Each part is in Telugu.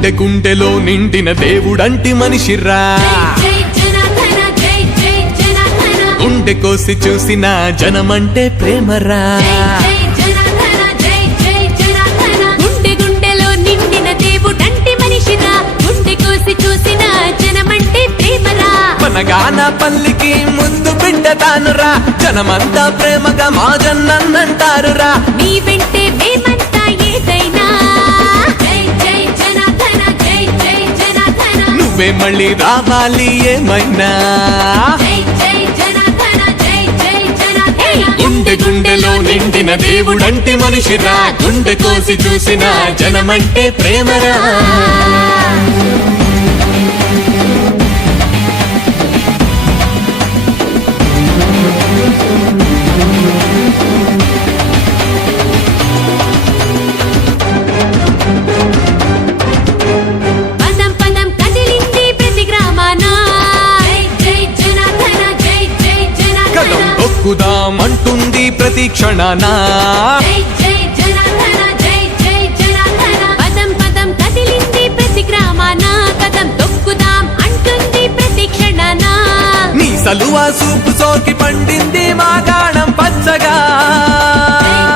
గుండె గుండెలో నిండిన దేవుడంటి మనిషిరా గుండె కోసి చూసిన జనమంటే ప్రేమరా గుండె గుండెలో నిండిన దేవుడంటి మనిషిరా గుండె కోసి చూసిన జనమంటే ప్రేమరా మనగాన పల్లికి ముందు బిడ్డ తానురా జనమంతా ప్రేమగా మా జన్నంటారురా నీ వెంటే మేమంతా ఏదైనా జై జై జనార్దన జై జై జనార్దన నువ్వే మళ్ళీ రావాలి ఏమైనా జై జై జనార్దన జై జై జనార్దన గుండె గుండెలో నిండిన దేవుడంటి మనిషిరా గుండె కోసి చూసిన జనమంటే ప్రేమరా పదం పదం కదిలింది ప్రతి గ్రామాన జై జై జనార్దన జై జై కదం జనార్దన దొక్కుదామంటుంది ప్రతి క్షణాన జై జై జనార్దన జై జై జనార్దన పదం పదం కదిలింది ప్రతి గ్రామాన కదం తొక్కుదాం అంటుంది ప్రతి క్షణాన నీ సలువా సూపు సోకి పండింది మా గాణం పచ్చగా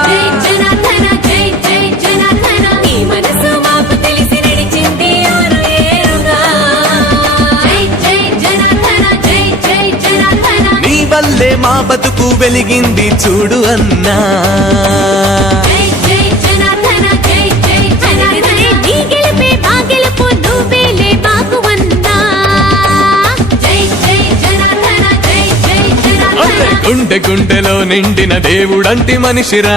జై జై జనార్దన జై జై జనార్దన నీ మనసు మాకు తెలిసి నడిచింది ఆరు ఏరుగా జై జై జనార్దన జై జై జనార్దన నీ వల్లే మా బతుకు వెలిగింది చూడు అన్నా జై జై జనార్దన జై జై జనార్దన నీ గెలుపే మా గెలుపు నువ్వేలే మాకు వన్నా జై జై జనార్దన జై జై అరే జనార్దన గుండె గుండెలో నిండిన దేవుడంటి మనిషిరా